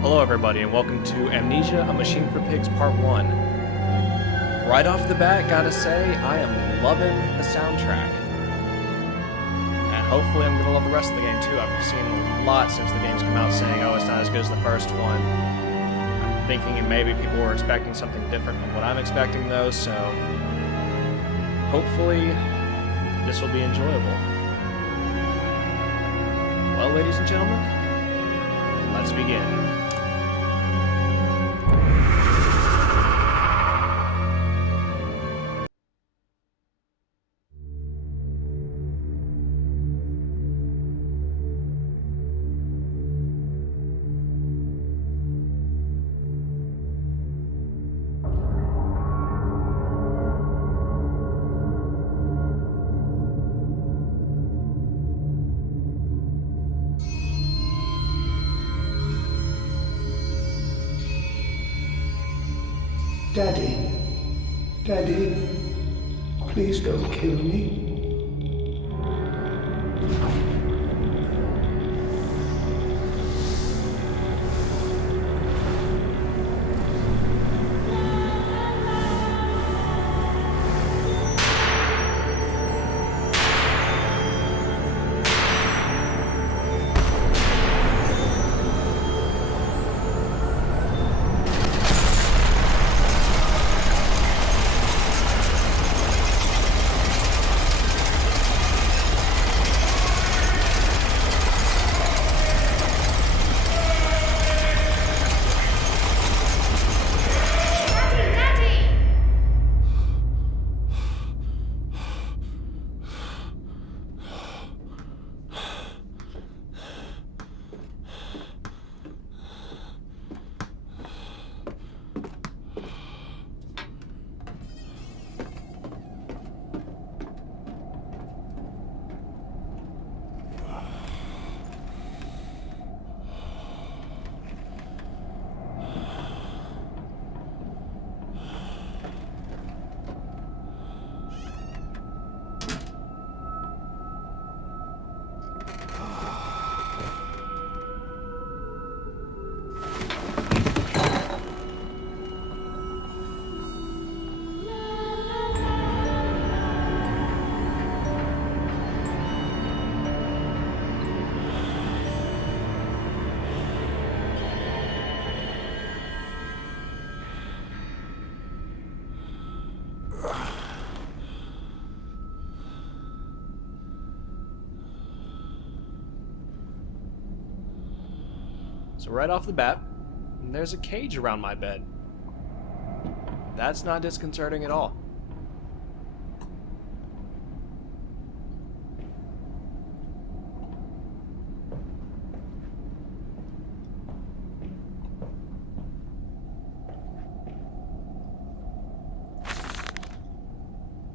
Hello everybody and welcome to Amnesia, A Machine for Pigs Part 1. Right off the bat, gotta say, I am loving the soundtrack. And hopefully I'm gonna love the rest of the game too. I've seen a lot since the game's come out saying, oh, it's not as good as the first one. I'm thinking maybe people were expecting something different from what I'm expecting though, so hopefully this will be enjoyable. Well, ladies and gentlemen, let's begin. Daddy, Daddy, please don't kill me. So right off the bat, there's a cage around my bed. That's not disconcerting at all.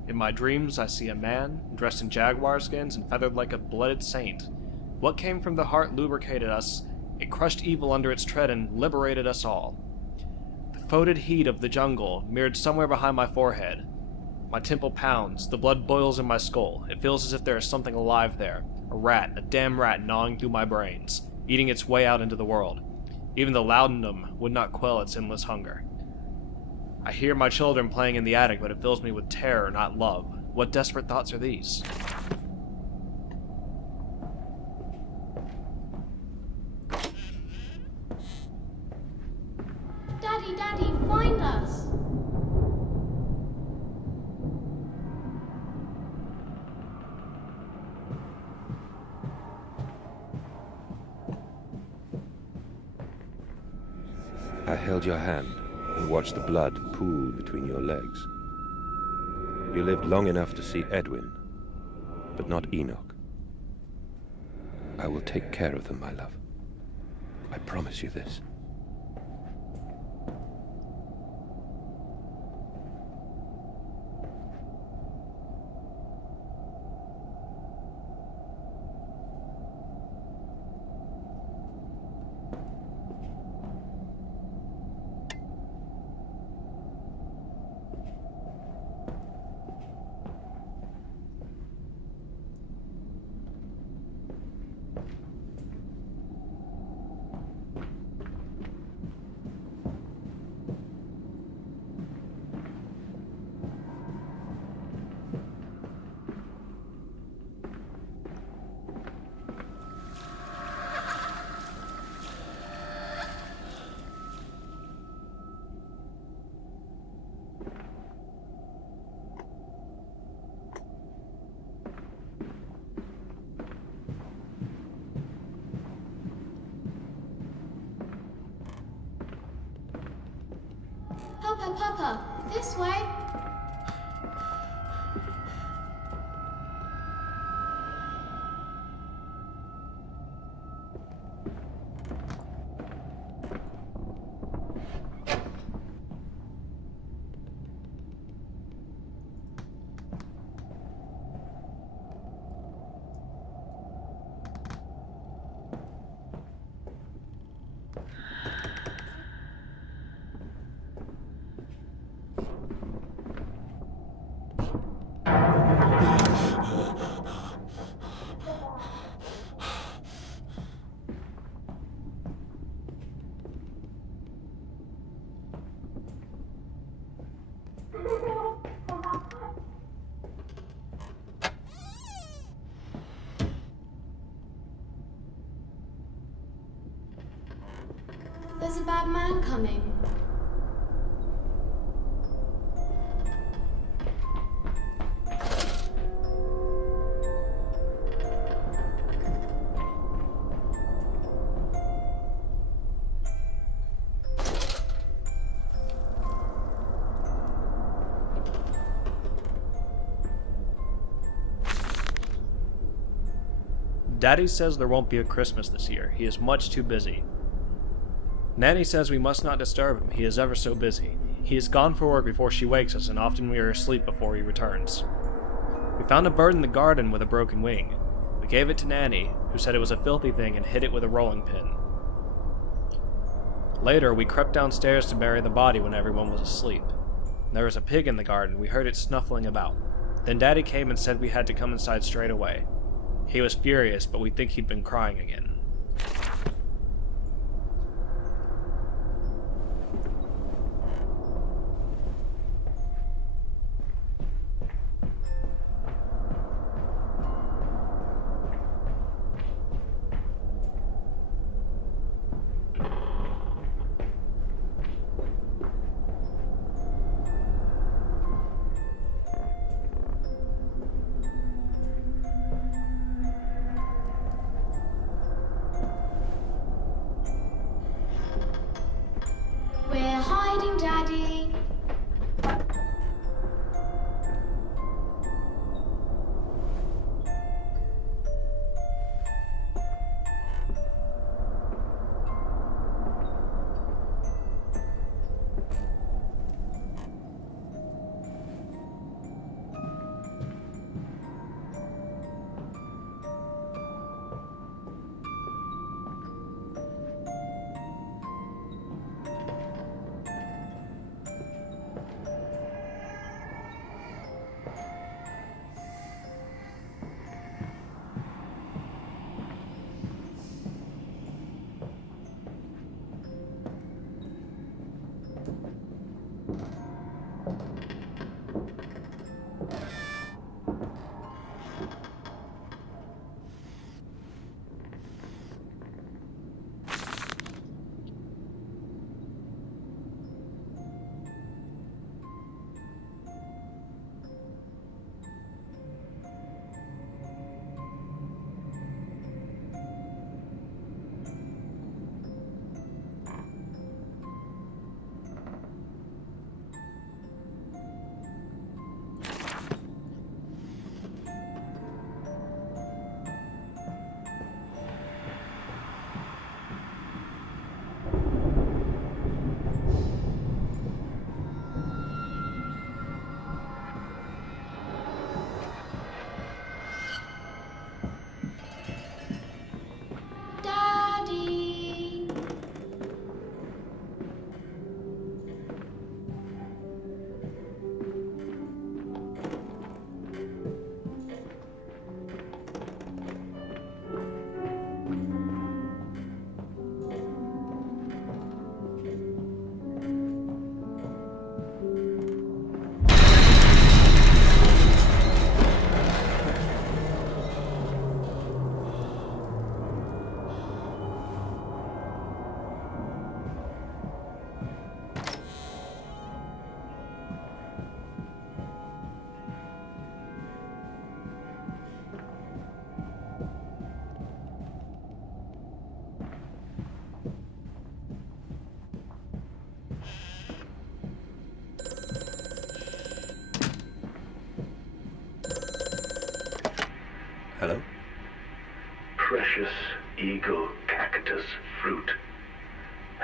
In my dreams, I see a man, dressed in jaguar skins and feathered like a blooded saint. What came from the heart lubricated us. It crushed evil under its tread and liberated us all. The foetid heat of the jungle mirrored somewhere behind my forehead. My temple pounds, the blood boils in my skull. It feels as if there is something alive there. A rat, a damn rat gnawing through my brains, eating its way out into the world. Even the laudanum would not quell its endless hunger. I hear my children playing in the attic, but it fills me with terror, not love. What desperate thoughts are these? Daddy, find us! I held your hand and watched the blood pool between your legs. You lived long enough to see Edwin, but not Enoch. I will take care of them, my love. I promise you this. Papa, this way. There's a bad man coming. Daddy says there won't be a Christmas this year. He is much too busy. Nanny says we must not disturb him. He is ever so busy. He is gone for work before she wakes us, and often we are asleep before he returns. We found a bird in the garden with a broken wing. We gave it to Nanny, who said it was a filthy thing and hid it with a rolling pin. Later, we crept downstairs to bury the body when everyone was asleep. There was a pig in the garden. We heard it snuffling about. Then Daddy came and said we had to come inside straight away. He was furious, but we think he'd been crying again.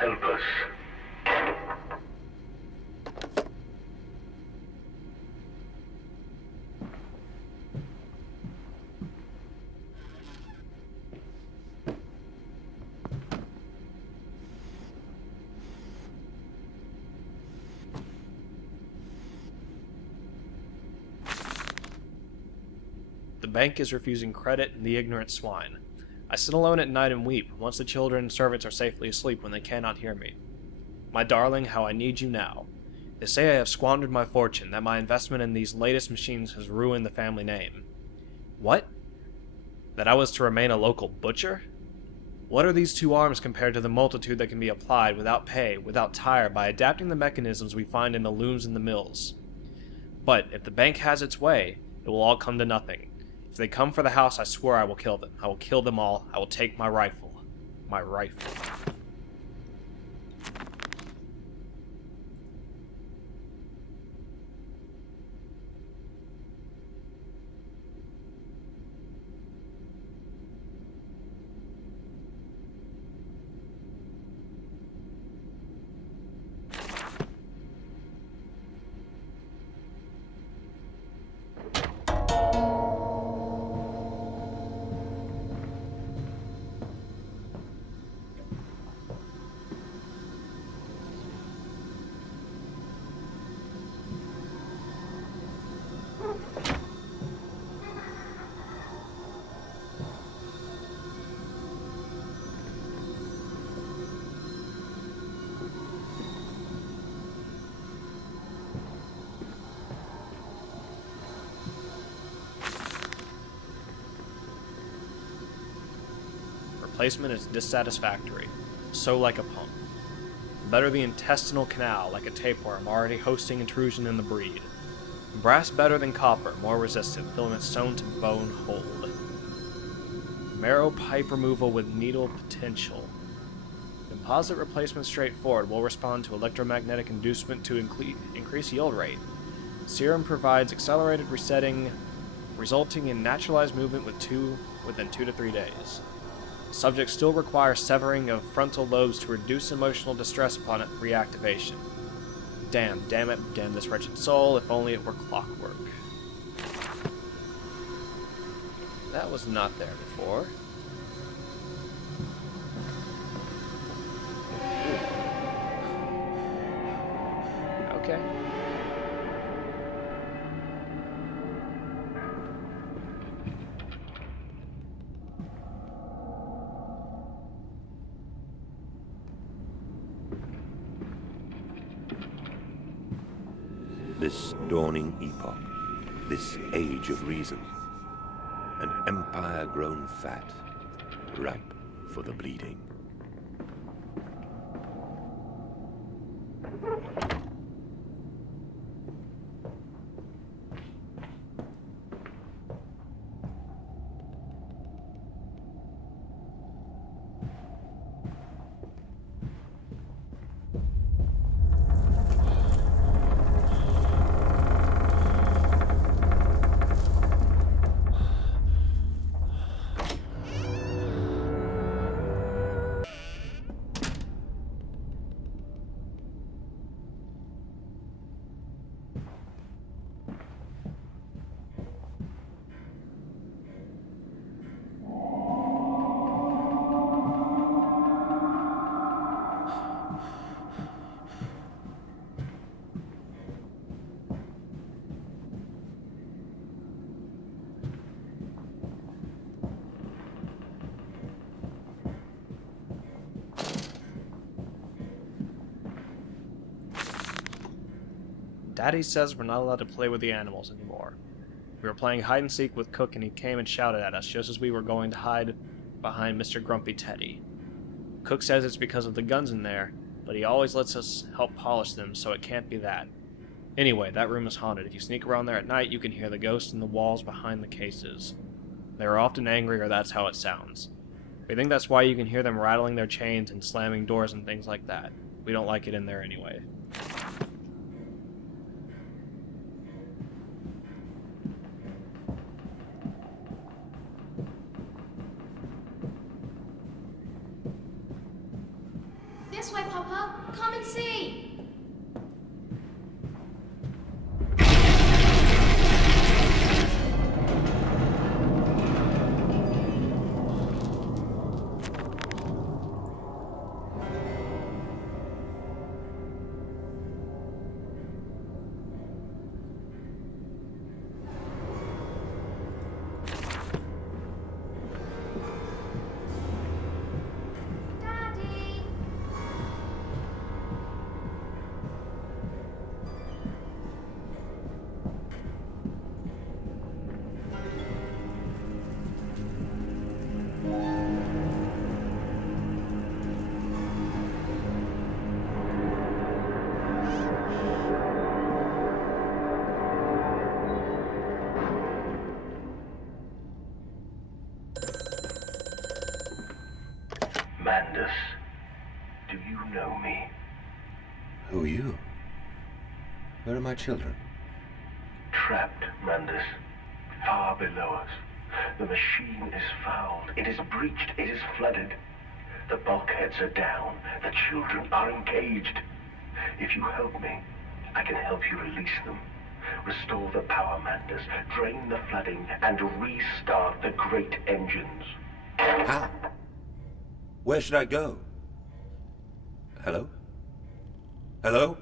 Help us. The bank is refusing credit and the ignorant swine. I sit alone at night and weep, once the children and servants are safely asleep when they cannot hear me. My darling, how I need you now. They say I have squandered my fortune, that my investment in these latest machines has ruined the family name. What? That I was to remain a local butcher? What are these 2 arms compared to the multitude that can be applied without pay, without tire, by adapting the mechanisms we find in the looms and the mills? But if the bank has its way, it will all come to nothing. If they come for the house, I swear I will kill them. I will kill them all. I will take my rifle. My rifle. Replacement is dissatisfactory. So like a pump. Better the intestinal canal, like a tapeworm already hosting intrusion in the breed. Brass better than copper, more resistant, filament sewn to bone hold. Marrow pipe removal with needle potential. Composite replacement straightforward, will respond to electromagnetic inducement to increase yield rate. Serum provides accelerated resetting, resulting in naturalized movement within 2 to 3 days. Subject still requires severing of frontal lobes to reduce emotional distress upon reactivation. Damn it, damn this wretched soul, if only it were clockwork. That was not there before. Okay. This dawning epoch, this age of reason, an empire grown fat, ripe for the bleeding. Daddy says we're not allowed to play with the animals anymore. We were playing hide and seek with Cook and he came and shouted at us just as we were going to hide behind Mr. Grumpy Teddy. Cook says it's because of the guns in there, but he always lets us help polish them, so it can't be that. Anyway, that room is haunted. If you sneak around there at night, you can hear the ghosts in the walls behind the cases. They are often angry, or that's how it sounds. We think that's why you can hear them rattling their chains and slamming doors and things like that. We don't like it in there anyway. This This way, Papa. Come and see. Daddy. Mandus, do you know me? Who are you? Where are my children? Trapped, Mandus. Far below us. The machine is fouled. It is breached. It is flooded. The bulkheads are down. The children are engaged. If you help me, I can help you release them. Restore the power, Mandus. Drain the flooding and restart the great engines. How? Where should I go? Hello? Hello?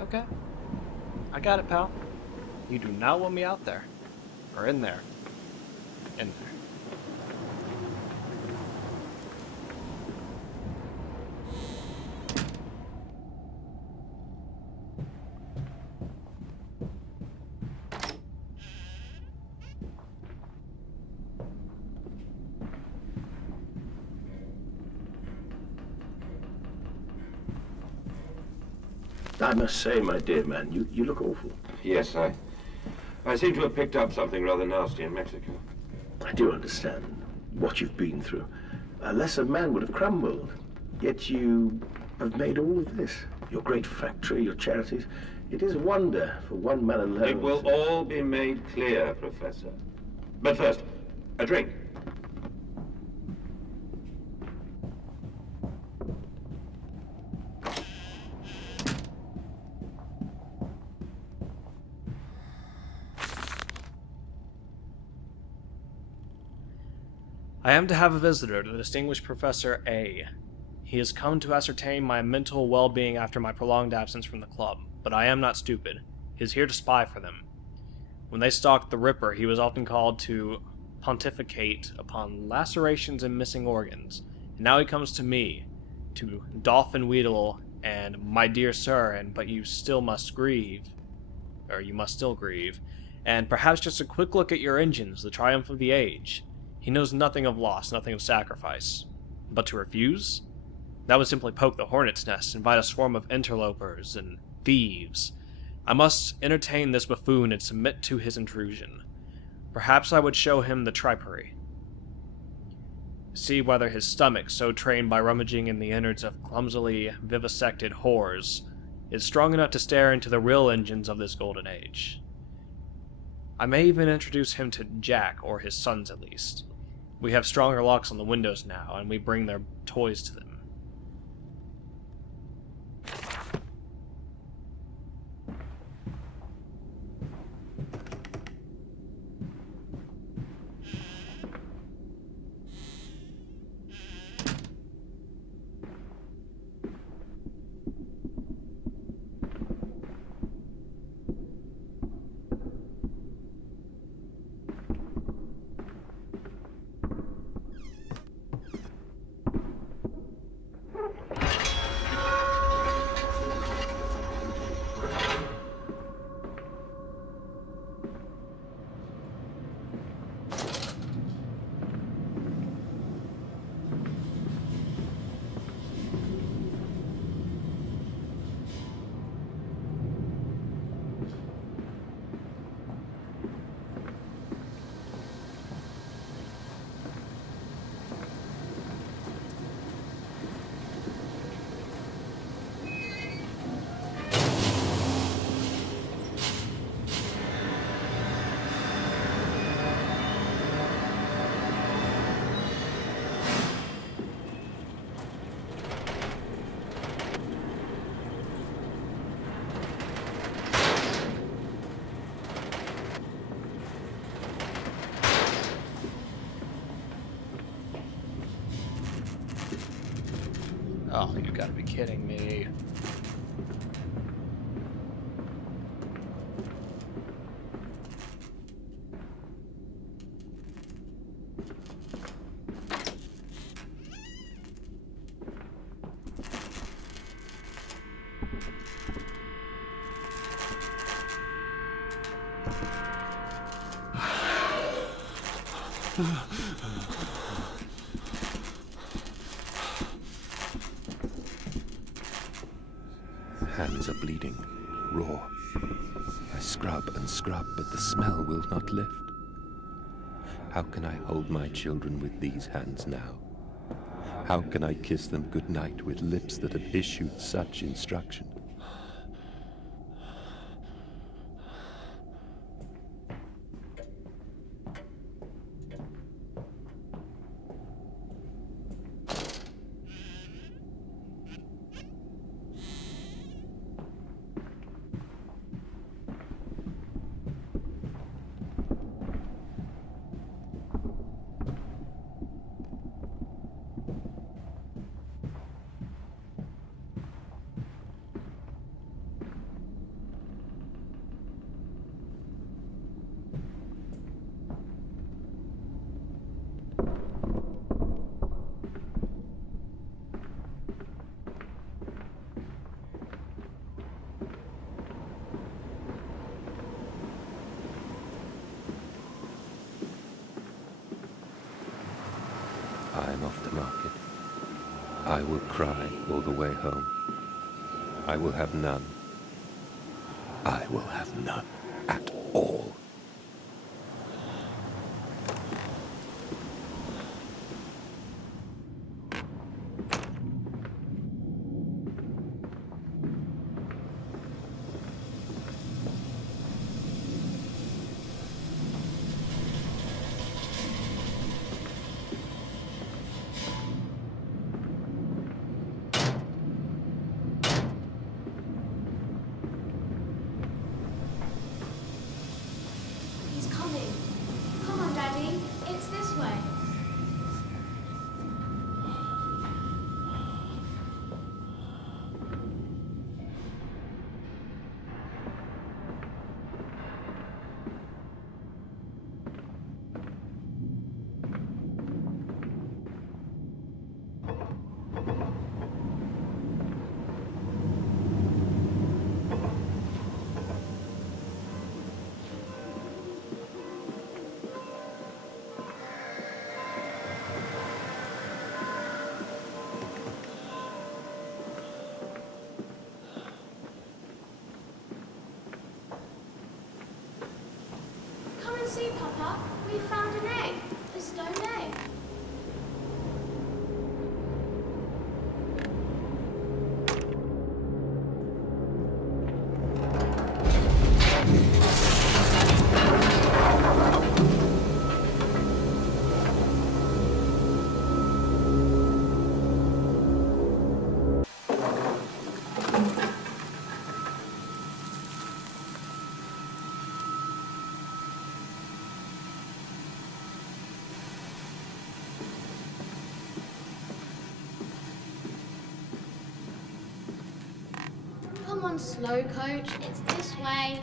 Okay. I got it, pal. You do not want me out there. Or in there. In there. I must say, my dear man, you look awful. Yes, I seem to have picked up something rather nasty in Mexico. I do understand what you've been through. A lesser man would have crumbled. Yet you have made all of this. Your great factory, your charities. It is a wonder for one man alone. It will all be made clear, Professor. But first, a drink. I am to have a visitor, the distinguished Professor A. He has come to ascertain my mental well-being after my prolonged absence from the club, but I am not stupid. He is here to spy for them. When they stalked the Ripper, he was often called to pontificate upon lacerations and missing organs, and now he comes to me, to Dolphin Weedle and my dear sir, but you still must grieve, or you must still grieve, and perhaps just a quick look at your engines, the triumph of the age. He knows nothing of loss, nothing of sacrifice. But to refuse? That would simply poke the hornet's nest, invite a swarm of interlopers and thieves. I must entertain this buffoon and submit to his intrusion. Perhaps I would show him the tripery. See whether his stomach, so trained by rummaging in the innards of clumsily vivisected whores, is strong enough to stare into the real engines of this golden age. I may even introduce him to Jack, or his sons at least. We have stronger locks on the windows now, and we bring their toys to them. Oh, you gotta be kidding me. Hands are bleeding, raw. I scrub and scrub, but the smell will not lift. How can I hold my children with these hands now? How can I kiss them goodnight with lips that have issued such instruction? I am off the market. I will cry all the way home. I will have none I will have none at all. He's coming. Come on, Daddy. It's this way. Come and see, Papa. We found an egg. A stone egg. Come on, slow coach. It's this way.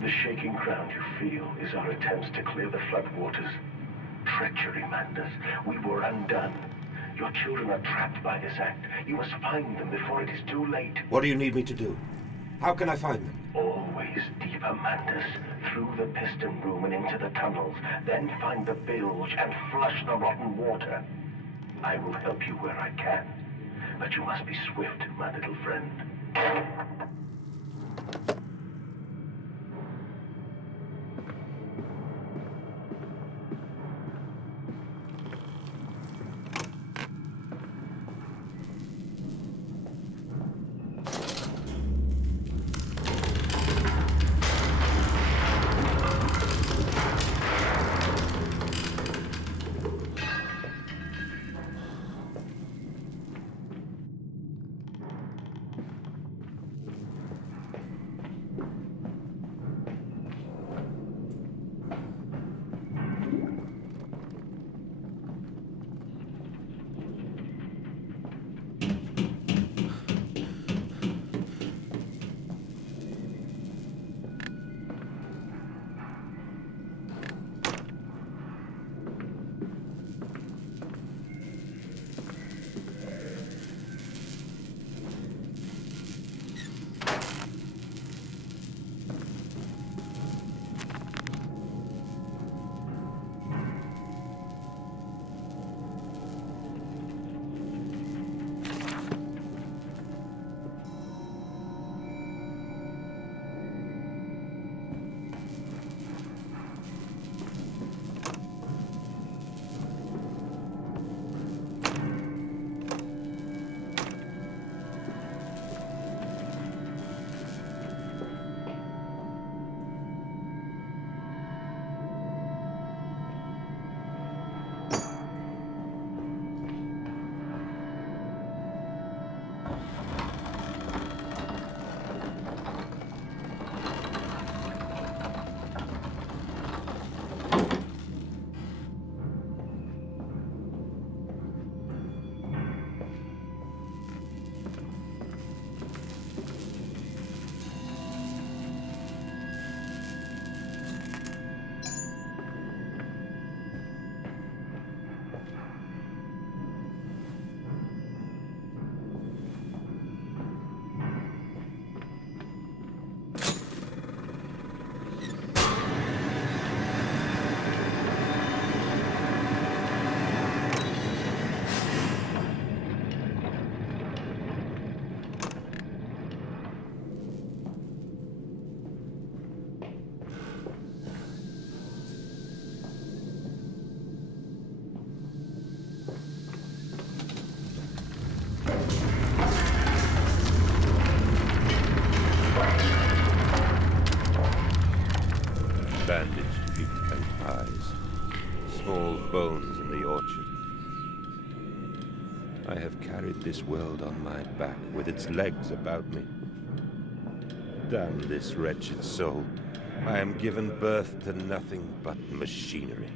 The shaking ground you feel is our attempts to clear the flood waters. Treachery, Mandus. We were undone. Your children are trapped by this act. You must find them before it is too late. What do you need me to do? How can I find them? Always deeper, Mandus. Through the piston room and into the tunnels. Then find the bilge and flush the rotten water. I will help you where I can. But you must be swift, my little friend. small bones in the orchard. I have carried this world on my back with its legs about me. Damn this wretched soul. I am given birth to nothing but machinery.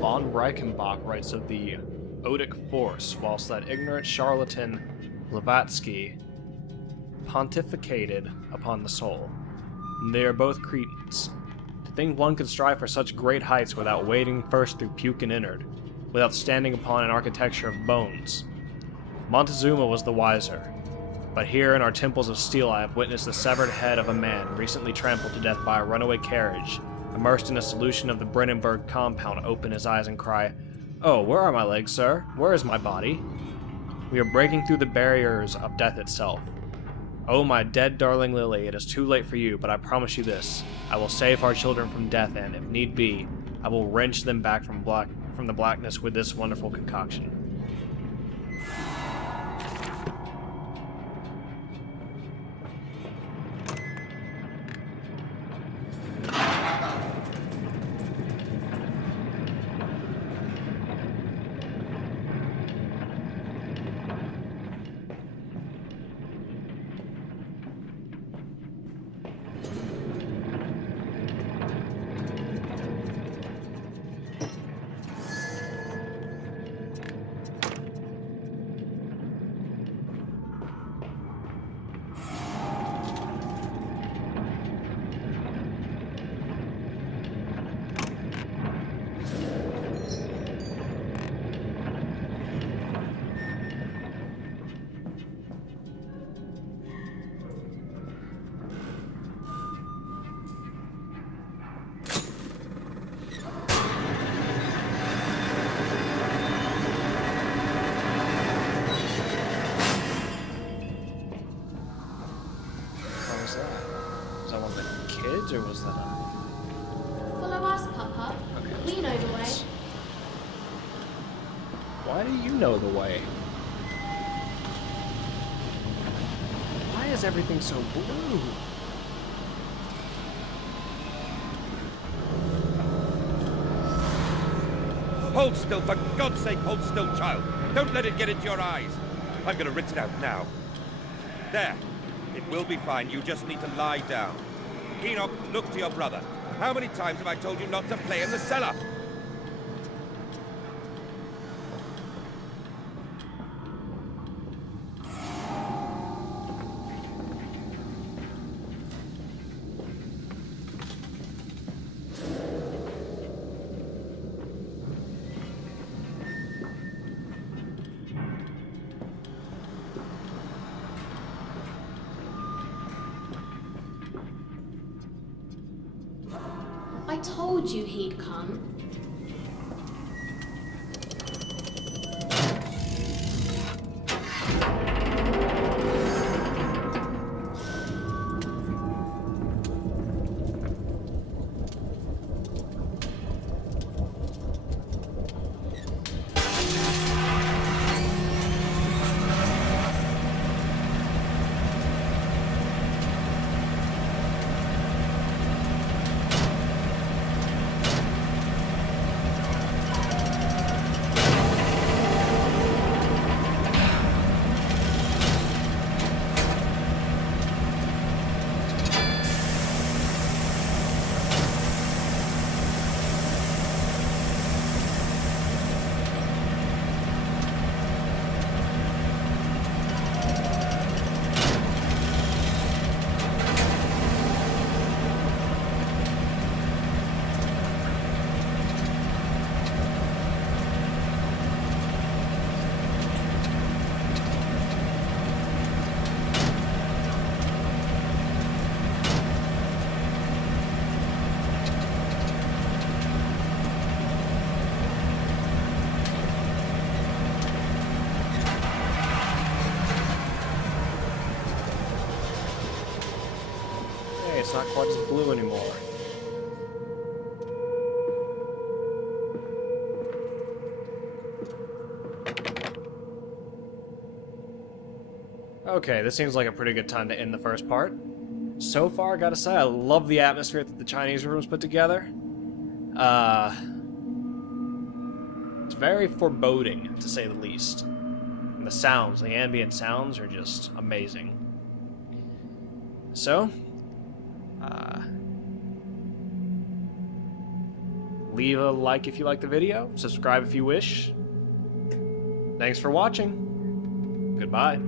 Von Reichenbach writes of the Odic force, whilst that ignorant charlatan Blavatsky pontificated upon the soul. They are both cretins. To think one could strive for such great heights without wading first through puke and innard, without standing upon an architecture of bones. Montezuma was the wiser, but here in our temples of steel I have witnessed the severed head of a man recently trampled to death by a runaway carriage, immersed in a solution of the Brennenburg compound, open his eyes and cry, "Oh, where are my legs, sir? Where is my body?" We are breaking through the barriers of death itself. Oh, my dead darling Lily, it is too late for you, but I promise you this. I will save our children from death, and, if need be, I will wrench them back from the blackness with this wonderful concoction. Or was that Follow us, Papa. Okay, We know the way. Why do you know the way? Why is everything so blue? Hold still, for God's sake, hold still, child. Don't let it get into your eyes. I'm gonna rinse it out now. There. It will be fine. You just need to lie down. Enoch, look to your brother. How many times have I told you not to play in the cellar? I told you he'd come. It's not quite as blue anymore. Okay, this seems like a pretty good time to end the first part. So far, I gotta say, I love the atmosphere that the Chinese rooms put together. It's very foreboding, to say the least. And the sounds, the ambient sounds, are just amazing. So, leave a like if you like the video, subscribe if you wish. Thanks for watching. Goodbye.